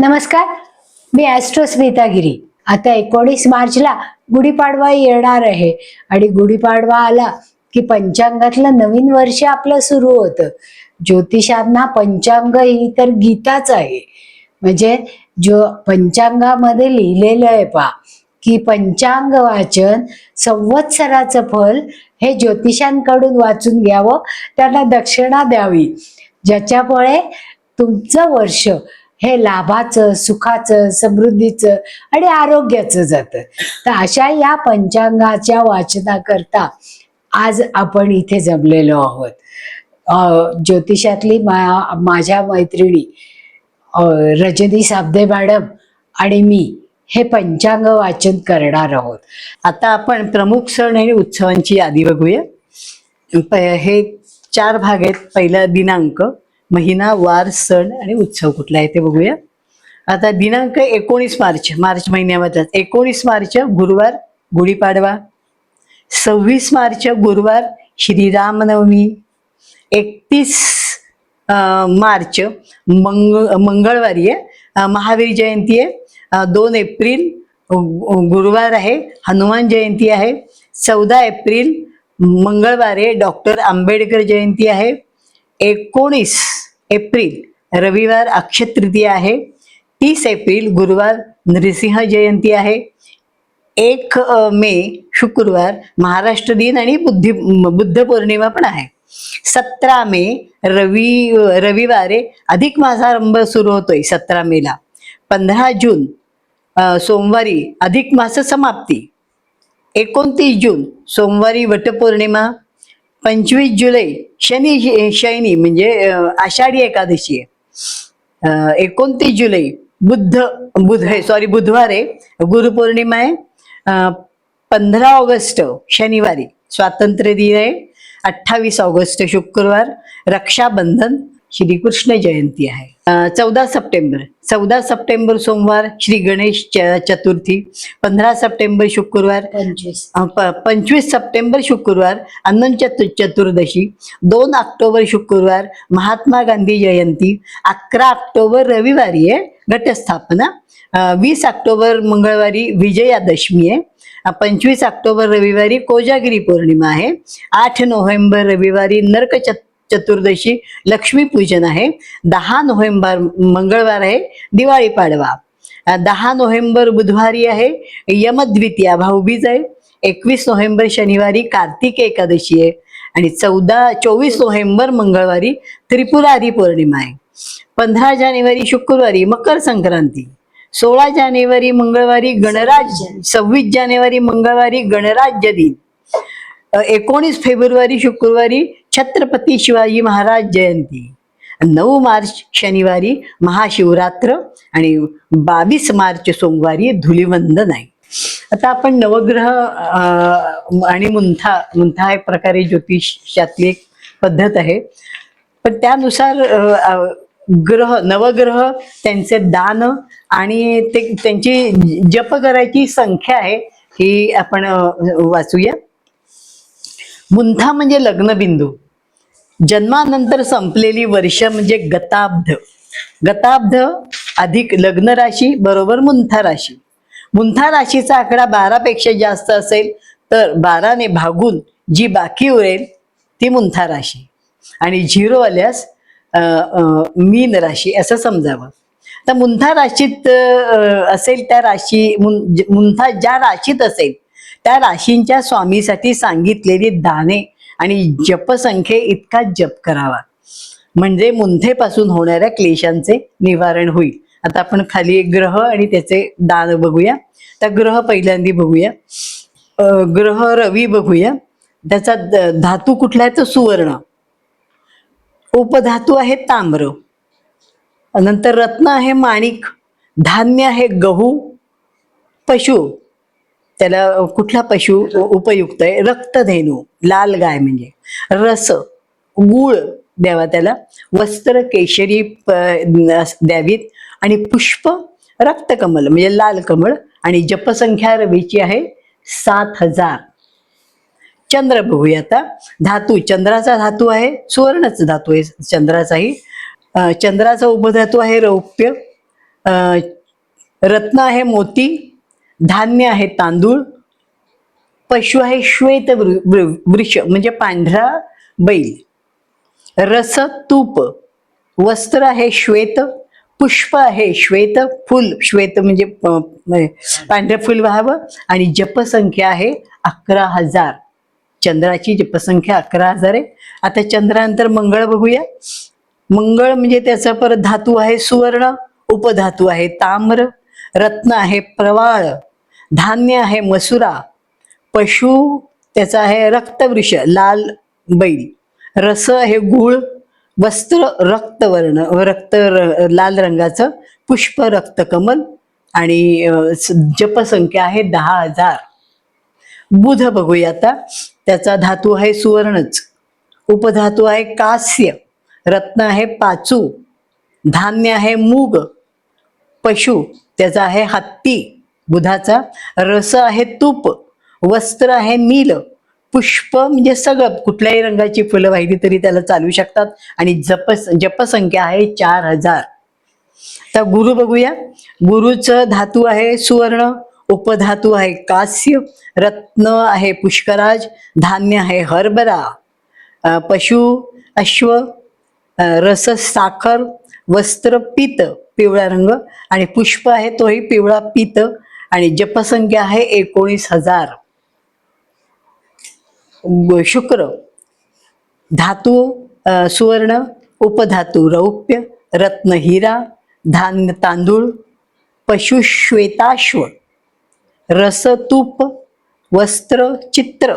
नमस्कार, मी ॲस्ट्रो स्मिता गिरी. आता 19 मार्चला गुढीपाडवा येणार आहे आणि गुढीपाडवा आला की पंचांगातलं नवीन वर्ष आपलं सुरू होतं. ज्योतिषांना पंचांग ही तर गीताच आहे. म्हणजे जो पंचांगामध्ये लिहिलेलं आहे पहा की पंचांग वाचन संवत्सराचं फल हे ज्योतिषांकडून वाचून घ्यावं, त्यांना दक्षिणा द्यावी, ज्याच्यामुळे तुमचं वर्ष हे लाभाचं, सुखाचं, समृद्धीचं आणि आरोग्याचं जातं. तर अशा या पंचांगाच्या वाचनाकरता आज आपण इथे जमलेलो आहोत. ज्योतिषातली माझ्या मैत्रिणी रजनी साबदे मॅडम आणि मी हे पंचांग वाचन करणार आहोत. आता आपण प्रमुख सण आणि उत्सवांची यादी बघूया. हे 4 भाग आहेत. पहिला दिनांक, महिना, वार, सण आणि उत्सव कुठला आहे ते बघूया. आता दिनांक 19 मार्च, मार्च महिन्यामध्ये 19 मार्च गुरुवार गुढीपाडवा, 26 मार्च गुरुवार श्रीरामनवमी, 31 मार्च मंगळवारी आहे, महावीर जयंती आहे, 2 एप्रिल गुरुवार आहे, हनुमान जयंती आहे, 14 एप्रिल मंगळवार आहे, डॉक्टर आंबेडकर जयंती आहे, 19 एप्रिल रविवार अक्षय तृतीया आहे, 30 एप्रिल गुरुवार नृसिंह जयंती आहे, 1 मे शुक्रवार महाराष्ट्र दिन आणि बुद्ध पौर्णिमा पण आहे, 17 मे रविवारे अधिक मासारंभ सुरू होतोय 17 मेला, 15 जून सोमवारी अधिक मास समाप्ती, 29 जून सोमवारी वटपौर्णिमा, 25 जुलै शनी म्हणजे आषाढी एकादशी आहे, 29 जुलै बुधवार आहे, गुरुपौर्णिमा आहे, 15 ऑगस्ट शनिवारी स्वातंत्र्य दिन आहे, 28 ऑगस्ट शुक्रवार रक्षाबंधन श्रीकृष्ण जयंती आहे, 14 सप्टेंबर सोमवार श्री गणेश चतुर्थी, 15 सप्टेंबर शुक्रवार, 25 सप्टेंबर शुक्रवार अनंत चतुर्दशी, 2 ऑक्टोबर शुक्रवार महात्मा गांधी जयंती, 11 ऑक्टोबर रविवारी आहे घटस्थापना, 20 ऑक्टोबर मंगळवारी विजयादशमी आहे, 25 ऑक्टोबर रविवारी कोजागिरी पौर्णिमा आहे, 8 नोव्हेंबर रविवारी नरक चतुर्दशी लक्ष्मी पूजन आहे, 10 नोव्हेंबर मंगळवार आहे दिवाळी पाडवा, 10 नोव्हेंबर बुधवारी आहे यमद्वितीया भाऊबीज आहे, 21 नोव्हेंबर शनिवारी कार्तिक एकादशी आहे आणि 24 नोव्हेंबर मंगळवारी त्रिपुरारी पौर्णिमा आहे, 15 जानेवारी शुक्रवारी मकर संक्रांती, 16 जानेवारी मंगळवारी गणराज्य, 26 जानेवारी मंगळवारी गणराज्य दिन, 19 फेब्रुवारी शुक्रवारी छत्रपती शिवाजी महाराज जयंती, 9 मार्च शनिवारी महाशिवरात्र आणि 22 मार्च सोमवारी धुलिवंदन आहे. आता आपण नवग्रह आणि मुंथा एक प्रकारे ज्योतिषातली एक पद्धत आहे, पण त्यानुसार नवग्रह त्यांचे दान आणि त्यांची जप करायची संख्या आहे ही आपण वाचूया. मुंथा म्हणजे लग्नबिंदू, जन्मानंतर संपलेली वर्ष म्हणजे गताब्ध, गताब्ध अधिक लग्न राशी बरोबर मुंथा राशी. मुंथा राशीचा आकडा 12 पेक्षा जास्त असेल तर 12 ने भागून जी बाकी उरेल ती मुंथा राशी आणि 0 आल्यास मीन राशी असं समजावं. तर मुंथा राशीत असेल त्या राशी मुंथा ज्या राशीत असेल त्या राशींच्या स्वामीसाठी सांगितलेली दाने आणि जपसंख्ये इतका जप करावा म्हणजे मुंथेपासून होणाऱ्या क्लेशांचे निवारण होईल. आता आपण खाली एक ग्रह आणि त्याचे दान बघूया. तर ग्रह पहिल्यांदा बघूया. ग्रह रवी बघूया. त्याचा धातू कुठला आहे तर सुवर्ण, उपधातू आहे ताम्र, नंतर रत्न आहे माणिक, धान्य आहे गहू, पशु त्याला कुठला पशु उपयुक्त आहे रक्तधेनू लाल गाय म्हणजे, रस गुळ द्यावा त्याला, वस्त्र केशरी द्यावीत आणि पुष्प रक्तकमल म्हणजे लाल कमळ आणि जपसंख्या रवीची आहे 7000. चंद्र बघूया आता. धातू चंद्राचा धातू आहे सुवर्णच धातू आहे चंद्राचाही. चंद्राचा उपधातू आहे रौप्य, रत्न आहे मोती, धान्य आहे तांदूळ, पशु आहे श्वेत वृष म्हणजे पांढरा बैल, रस तूप, वस्त्र आहे श्वेत, पुष्प आहे श्वेत, फुल श्वेत म्हणजे पांढरं फुल व्हावं, आणि जपसंख्या आहे 11,000. चंद्राची जपसंख्या 11,000 आहे. आता चंद्रानंतर मंगळ बघूया. मंगळ म्हणजे त्याचा परत धातू आहे सुवर्ण, उपधातू आहे ताम्र, रत्न आहे प्रवाळ, धान्य आहे मसुरा, पशु त्याचा आहे रक्तवृष लाल बैल, रस आहे गुळ, वस्त्र रक्तवर्ण लाल रंगाचं, पुष्प रक्तकमल, आणि जपसंख्या आहे 10,000. बुध बघूया आता. त्याचा धातू आहे सुवर्णच, उपधातू आहे कास्य, रत्न आहे पाचू, धान्य आहे मूग, पशु त्याचा आहे हत्ती बुधाचा, रस आहे तूप, वस्त्र आहे नील, पुष्प म्हणजे सगळं कुठल्याही रंगाची फुलं वाहिली तरी त्याला चालू शकतात, आणि जपसंख्या आहे 4,000. तर गुरु बघूया. गुरुचं धातू आहे सुवर्ण, उपधातू आहे कास्य, रत्न आहे पुष्कराज, धान्य आहे हरभरा, पशु अश्व, रस साखर, वस्त्र पीत पिवळा रंग, आणि पुष्प आहे तोही पिवळा पीत, आणि जपसंख्या आहे 19,000. शुक्र धातू सुवर्ण, उपधातू रौप्य, रत्न हिरा, धान्य तांदूळ, पशु श्वेताश्व, रस तूप, वस्त्र चित्र,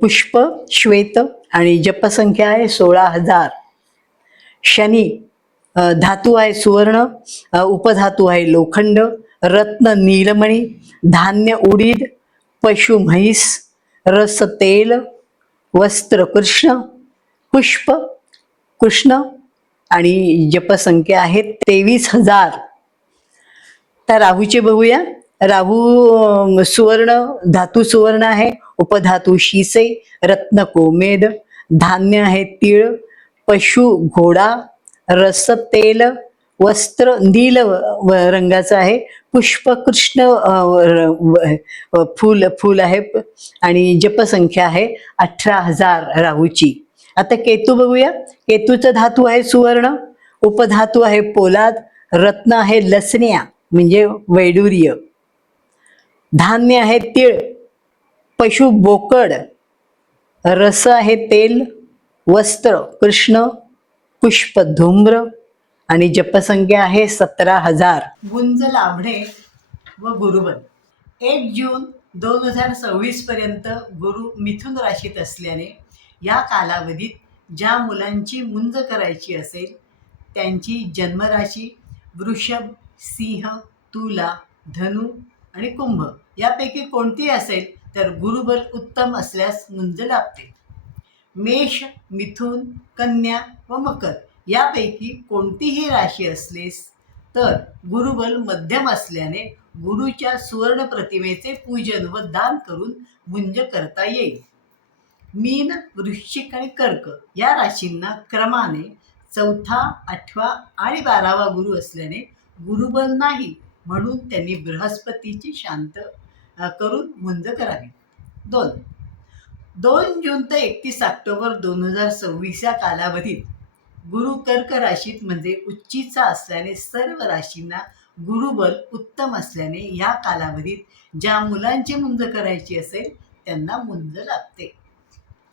पुष्प श्वेत, आणि जपसंख्या आहे 16,000. शनी धातू आहे सुवर्ण, उपधातू आहे लोखंड, रत्न नीलमणी, धान्य उडीद, पशु म्हैस, रस तेल, वस्त्र कृष्ण, पुष्प कृष्ण, आणि जपसंख्या आहे 23,000. तर राहूचे बघूया. राहू सुवर्ण, धातू सुवर्ण आहे, उपधातू शिसे, रत्न कोमेद, धान्य आहे तीळ, पशु घोडा, रस तेल, वस्त्र नील रंगाचं आहे, पुष्प कृष्ण फूल आहे, आणि जपसंख्या आहे 18,000 राहूची. आता केतू बघूया. केतूचं धातू आहे सुवर्ण, उपधातू आहे पोलाद, रत्न आहे लसण्या म्हणजे वैडूर्य, धान्य आहे तीळ, पशु बोकड, रस आहे तेल, वस्त्र कृष्ण, पुष्प धूम्र, आणि जपसंख्या आहे 17,000. गुंज लाभणे व गुरुबल. 1 जून 2026 पर्यंत गुरु मिथुन राशीत असल्याने या कालावधीत ज्या मुलांची मुंज करायची असेल त्यांची जन्मराशी वृषभ, सिंह, तुला, धनु आणि कुंभ यापैकी कोणती असेल तर गुरुबल उत्तम असल्यास मुंज लाभते. मेष, मिथुन, कन्या व मकर यापैकी कोणतीही राशी असलेस तर गुरुबल मध्यम असल्याने गुरुच्या सुवर्ण प्रतिमेचे पूजन व दान करून मुंज करता येईल. मीन, वृश्चिक आणि कर्क या राशींना क्रमाने 4था, 8वा आणि 12वा गुरु असल्याने गुरुबल नाही, म्हणून त्यांनी बृहस्पतीची शांत करून मुंज करावी. 2 जून ते 31 ऑक्टोबर 2026 या कालावधीत गुरु कर्क राशीत म्हणजे उच्चीचा असल्याने सर्व राशींना गुरुबल उत्तम असल्याने या कालावधीत ज्या मुलांची मुंज करायची असेल त्यांना मुंज लागते.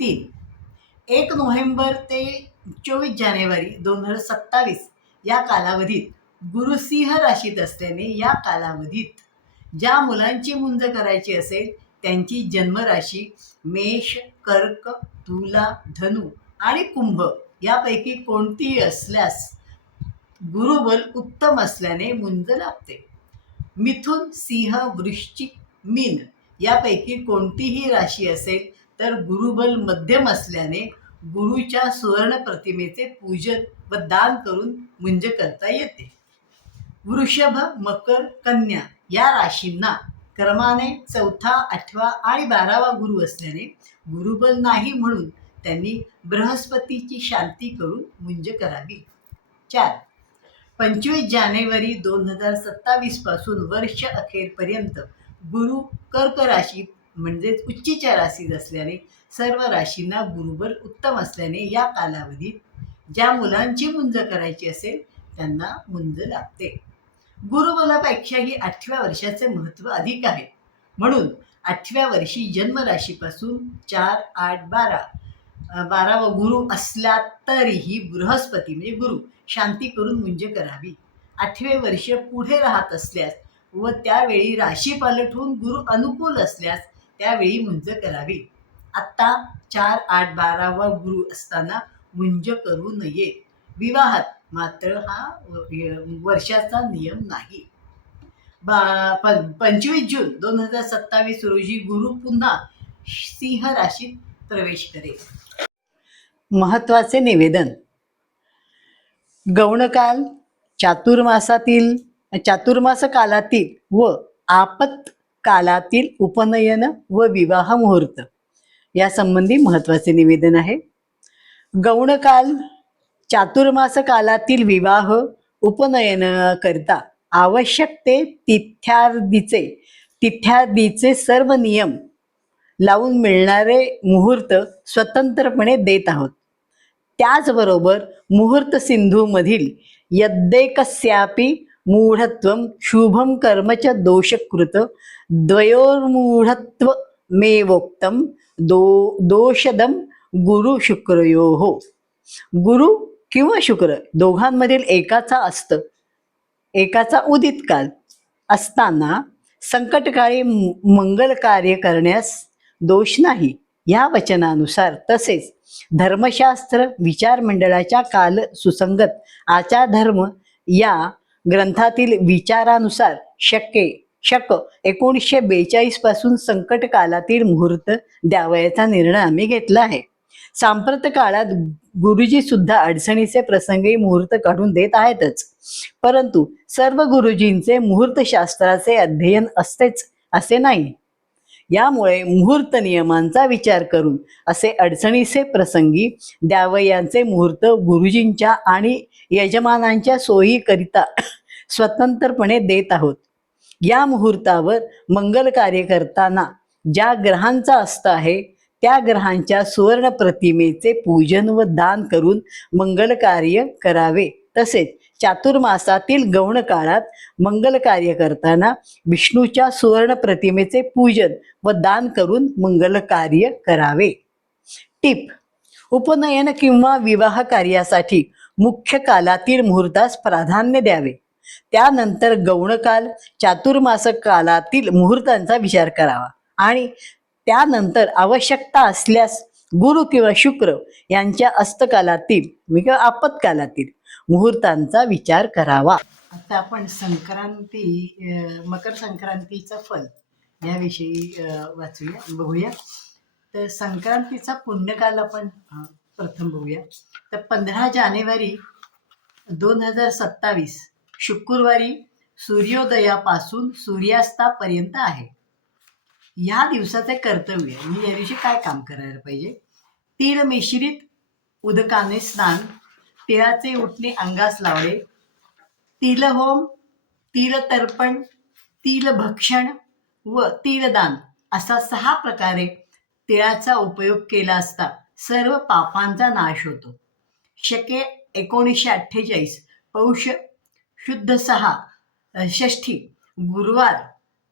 1 नोव्हेंबर ते 24 जानेवारी 2027 या कालावधीत गुरु सिंह राशीत असल्याने या कालावधीत ज्या मुलांची मुंज करायची असेल त्यांची जन्मराशी मेष, कर्क, तुला, धनु आणि कुंभ यापैकी कोणतीही असल्यास गुरुबल उत्तम असल्याने मुंज लागते. मिथुन, सिंह, वृश्चिक, मीन यापैकी कोणतीही राशी असेल तर गुरुबल मध्यम असल्याने गुरुच्या सुवर्ण प्रतिमेचे पूजन व दान करून मुंज करता येते. वृषभ, मकर, कन्या या राशींना क्रमाने 4था, 8वा आणि 12वा गुरु असल्याने गुरुबल नाही, म्हणून त्यांनी बृहस्पतीची शांती करून मुंज करावी. 4 25 जानेवारी 2027 पासून वर्ष अखेरपर्यंत गुरु कर्क राशीत म्हणजेच उच्चीच्या राशीत असल्याने सर्व राशींना गुरुबल उत्तम असल्याने या कालावधीत ज्या मुलांची मुंज करायची असेल त्यांना मुंज लागते. गुरुबलापेक्षाही 8व्या वर्षाचे महत्त्व अधिक आहे. म्हणून 8व्या वर्षी जन्मराशीपासून 4, 8, 12वा गुरु असला तरीही बृहस्पती म्हणजे गुरु शांती करून मुंज करावी. 8वे वर्ष पुढे राहत असल्यास व त्यावेळी राशी पालट होऊन गुरु अनुकूल असल्यास त्यावेळी मुंज करावी. आत्ता 4, 8, 12वा गुरु असताना मुंज करू नये. विवाहात मात्र हा वर्षाचा नियम नाही. 25 जून 2027 रोजी गुरु पुन्हा सिंह राशीत प्रवेश करेल. महत्वाचे निवेदन. गौणकाल चातुर्मास कालातील व आपत कालातील उपनयन व विवाह मुहूर्त यासंबंधी महत्वाचे निवेदन आहे. गौणकाल चातुर्मास कालातील विवाह उपनयन करता आवश्यक ते तिथ्यादीचे सर्व नियम लावून मिळणारे मुहूर्त स्वतंत्रपणे देत आहोत. त्याचबरोबर मुहूर्त सिंधूमधील यद्देकस्यापि मूढत्वं शुभम कर्म च दोषकृत द्वयोर्मूढत्वमेवोक्तं दोषदम गुरु शुक्रयोः. गुरु किंवा शुक्र दोघांमधील एकाचा उदित काल असताना संकटकाळी मंगल कार्य करण्यास दोष नाही या वचनानुसार तसेच धर्मशास्त्र विचारमंडळाच्या काल सुसंगत आचार धर्म या ग्रंथातील विचारानुसार शक 1942 पासून संकट कालातील मुहूर्त द्यावयाचा निर्णय आम्ही घेतला आहे. सांप्रत काळात गुरुजी सुद्धा अडचणीचे प्रसंगी मुहूर्त काढून देत आहेतच, परंतु सर्व गुरुजींचे मुहूर्तशास्त्राचे अध्ययन असतेच असे नाही. यामुळे मुहूर्त नियमांचा विचार करून असे अडचणीचे प्रसंगी द्यावयांचे मुहूर्त गुरुजींच्या आणि यजमानांच्या सोयीकरिता स्वतंत्रपणे देत आहोत. या मुहूर्तावर मंगल कार्य करताना ज्या ग्रहांचा अस्त आहे त्या ग्रहांच्या सुवर्ण प्रतिमेचे पूजन व दान करून मंगल कार्य करावे. तसेच चातुर्मासातील गौण काळात मंगल कार्य करताना विष्णूच्या सुवर्ण प्रतिमेचे पूजन व दान करून मंगल कार्य करावे. टिप. उपनयन किंवा विवाह कार्यासाठी मुख्य कालातील मुहूर्तास प्राधान्य द्यावे. त्यानंतर गौणकाल चातुर्मास कालातील मुहूर्तांचा विचार करावा आणि त्यानंतर आवश्यकता असल्यास गुरु किंवा शुक्र यांच्या अस्तकालातील किंवा आपत्कालातील मुहूर्तांचा विचार करावा. आता आपण मकर संक्रांतीचं फल याविषयी बघूया. तर संक्रांतीचा पुण्यकाल आपण प्रथम बघूया. तर 15 जानेवारी 2027 शुक्रवारी सूर्योदयापासून सूर्यास्तापर्यंत आहे. या दिवसाचे कर्तव्य म्हणजे या दिवशी काय काम करायला पाहिजे. तीळ मिश्रित उदकाने स्नान, तिळाचे उटणे अंगास लावणे, तिलहोम, तिल तर्पण, तिल भक्षण व तिलदान असा 6 प्रकारे तिळाचा उपयोग केला असता सर्व पापांचा नाश होतो. शके 1948 पौष शुद्ध 6 षष्ठी गुरुवार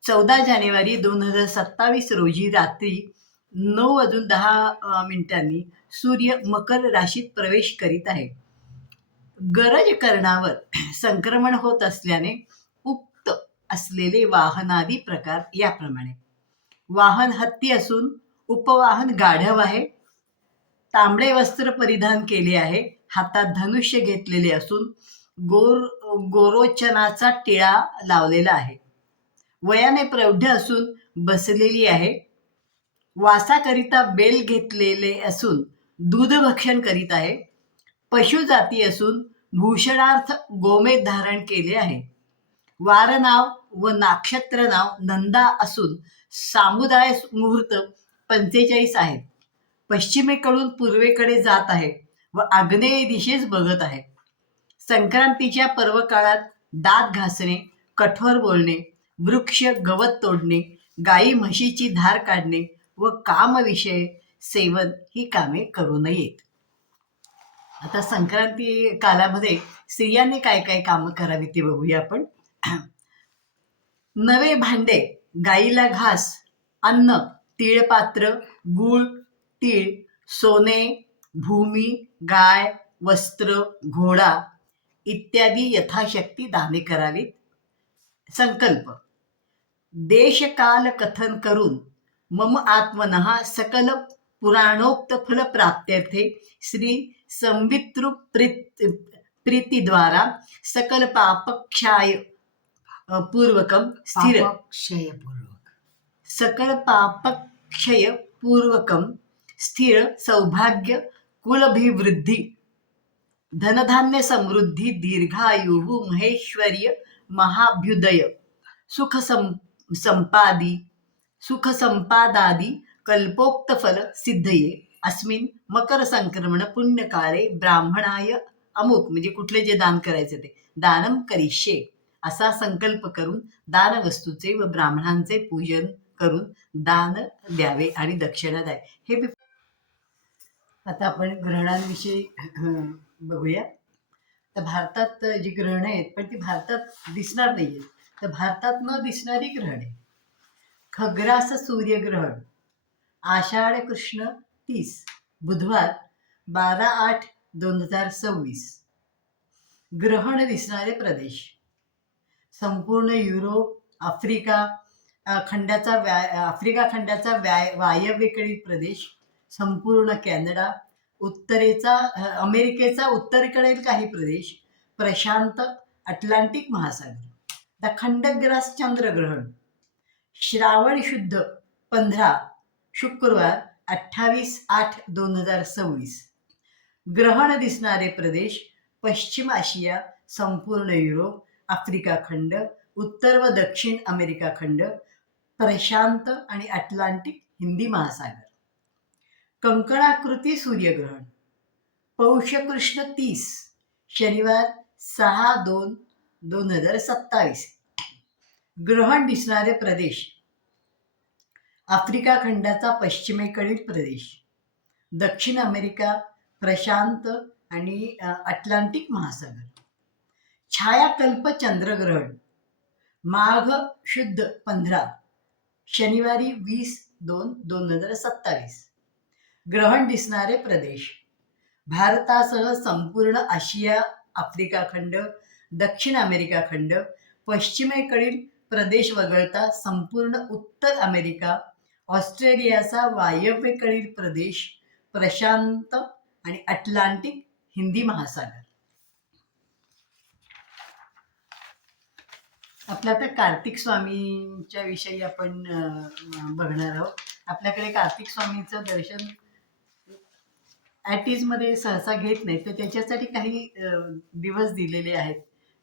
14 जानेवारी 2027 रोजी रात्री 9:10 सूर्य मकर राशीत प्रवेश करीत आहे. गरज करणावर संक्रमण होत असल्याने उक्त असलेले वाहनादी प्रकार याप्रमाणे. वाहन हत्ती असून उपवाहन गाढव आहे. तांबडे वस्त्र परिधान केले आहे. हातात धनुष्य घेतलेले असून गोरोचनाचा टिळा लावलेला आहे. वयाने प्रौढ असून बसलेली आहे. वासाकरिता बेल घेतलेले असून दूध भक्षण करीत आहे. पशुजाती असून भूषणार्थ गोमेध धारण केले आहे. वार नाव व नक्षत्र नाव नंदा असून सामुदाय मुहूर्त 45 आहेत. पश्चिमेकडून पूर्वेकडे जात आहे व आग्नेय दिशेस बघत आहे. संक्रांतीच्या पर्व काळात दात घासणे, कठोर बोलणे, वृक्ष गवत तोडणे, गाई म्हशीची धार काढणे व कामविषय सेवन ही कामे करू नयेत. आता संक्रांती कालामध्ये स्त्रियांनी काय काय कामं करावी ते बघूया आपण. नवे भांडे, गाईला घास, अन्न, तिळपात्र, गूळ, तीळ, सोने, भूमी, गाय, वस्त्र, घोडा इत्यादी यथाशक्ती दाने करावीत. संकल्प. देशकाल कथन करून मम आत्मनः सकल पुराणोक्त फल प्राप्त्यर्थे श्री संवितृ प्रीतीद्वारा सकल पापक्षाय पूर्वकम स्थिर पापक्षयपूर्वक सकल पापक्षय पूर्वकम स्थिर सौभाग्य कुलभिवृद्धी धनधान्य समृद्धी दीर्घायु महेश्वर्य महाभ्युदय सुख संपादादी कल्पोक्त फल सिद्धये अस्मिन मकर संक्रमण पुण्यकाले ब्राह्मणाय अमुक म्हणजे कुठले जे दान करायचे ते दानम करिष्ये असा संकल्प करून दान वस्तूचे व ब्राह्मणांचे पूजन करून दान द्यावे आणि दक्षिणा द्यावे. हे आता आपण ग्रहणांविषयी बघूया. तर भारतात जी ग्रहणं आहेत पण ती भारतात दिसणार नाही आहेत. तर भारतात न दिसणारी ग्रहणे. खग्रास सूर्यग्रहण आषाढ कृष्ण 30 बुधवार 12/8/2026. ग्रहण दिसणारे प्रदेश संपूर्ण युरोप, आफ्रिका खंडाचा वायव्येकडील प्रदेश, संपूर्ण कॅनडा, अमेरिकेचा उत्तरेकडील काही प्रदेश, प्रशांत अटलांटिक महासागर. द खंडग्रास चंद्रग्रहण श्रावण शुद्ध 15 शुक्रवार 28/8/2026. ग्रहण दिसणारे प्रदेश पश्चिम आशिया, संपूर्ण युरोप, आफ्रिका खंड, उत्तर व दक्षिण अमेरिका खंड, प्रशांत आणि अटलांटिक हिंदी महासागर. कंकणाकृती सूर्यग्रहण पौष कृष्ण 30 शनिवार 6/2/2027. ग्रहण दिसणारे प्रदेश आफ्रिका खंडाचा पश्चिमेकडील प्रदेश, दक्षिण अमेरिका, प्रशांत आणि अटलांटिक महासागर. छायाकल्प चंद्रग्रहण माघ शुद्ध 15 शनिवारी 20/2/2027. ग्रहण दिसणारे प्रदेश भारतासह संपूर्ण आशिया, आफ्रिका खंड, दक्षिण अमेरिका खंड, पश्चिमेकडील प्रदेश वगळता संपूर्ण उत्तर अमेरिका, ऑस्ट्रेलियाचा वायव्येकडील प्रदेश, प्रशांत आणि अटलांटिक हिंदी महासागर. आपल्या आता कार्तिक स्वामींच्या विषयी आपण बघणार आहोत. आपल्याकडे कार्तिक स्वामींचं दर्शन ॲट मध्ये सहसा घेत नाही, तर त्याच्यासाठी काही दिवस दिलेले आहेत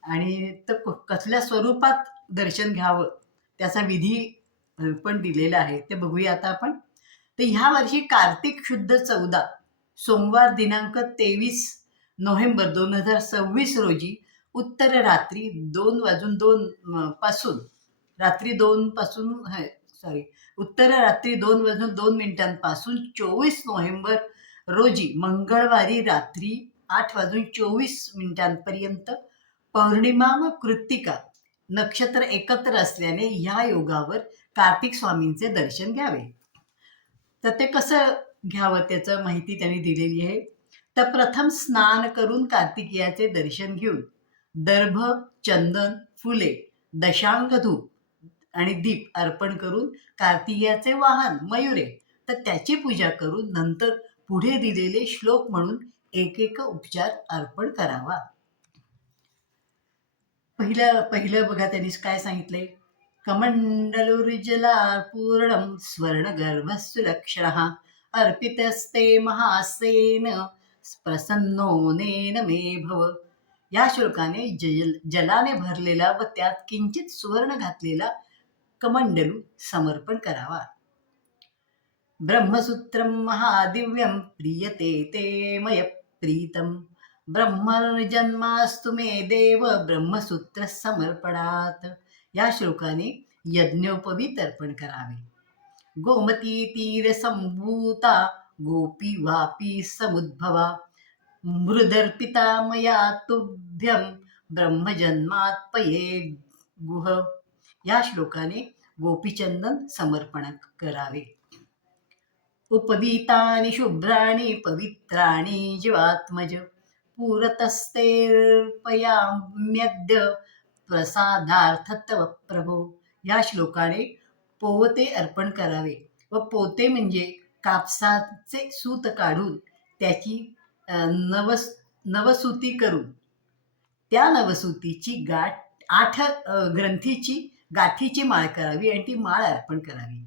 आणि तर कसल्या स्वरूपात दर्शन घ्यावं त्याचा विधी पण दिलेला आहे, ते बघूया आता आपण. तर ह्या वर्षी कार्तिक शुद्ध 14 सोमवार दिनांक 23 नोव्हेंबर 2026 रोजी उत्तर रात्री 2:02 पासून उत्तर रात्री 2:02 24 नोव्हेंबर रोजी मंगळवारी रात्री 8:24 पर्यंत पौर्णिमा व कृत्तिका नक्षत्र एकत्र असल्याने या योगावर कार्तिक स्वामींचे दर्शन घ्यावे. तर ते कसं घ्यावं त्याचं माहिती त्यांनी दिलेली आहे. तर प्रथम स्नान करून कार्तिकेयाचे दर्शन घेऊन दर्भ, चंदन, फुले, दशांग धूप आणि दीप अर्पण करून कार्तिकेयाचे वाहन मयुरे तर त्याची पूजा करून नंतर पुढे दिलेले श्लोक म्हणून एक उपचार अर्पण करावा. पहिलं बघा त्यांनी काय सांगितलंय. कमंडलुर्जला पूर्णं स्वर्णगर्भस्सुलक्षणः अर्पितस्ते महासेन प्रसन्नोनेन मे भव. या श्लोकाने जलाने भरलेला व त्यात किंचित सुवर्ण घातलेला कमंडलू समर्पण करावा. ब्रह्मसूत्रं महादिव्यं प्रीयते ते मय प्रीतं ब्रह्मजन्मास्तु मे देव ब्रह्मसूत्र समर्पणात. या श्लोकाने यज्ञोपवीत अर्पण करावे. गोमती तीर संभूता गोपी वापी समुद्भवा मृदर्पिता मया तुभ्यं ब्रह्मजन्मात्पये गुह. या श्लोकाने गोपीचंदन समर्पण करावे. उपवीतानि शुभ्राणि पवित्राणि जीवात्मज पुरतस्तेर्पयाम्यद्य प्रसादार्थ तव प्रभो. या श्लोकाने पोवते अर्पण करावे व पोते म्हणजे कापसाचे सूत काढून त्याची नवसूती करून त्या नवसूतीची गाठ 8 ग्रंथीची गाठीची माळ करावी आणि ती माळ अर्पण करावी.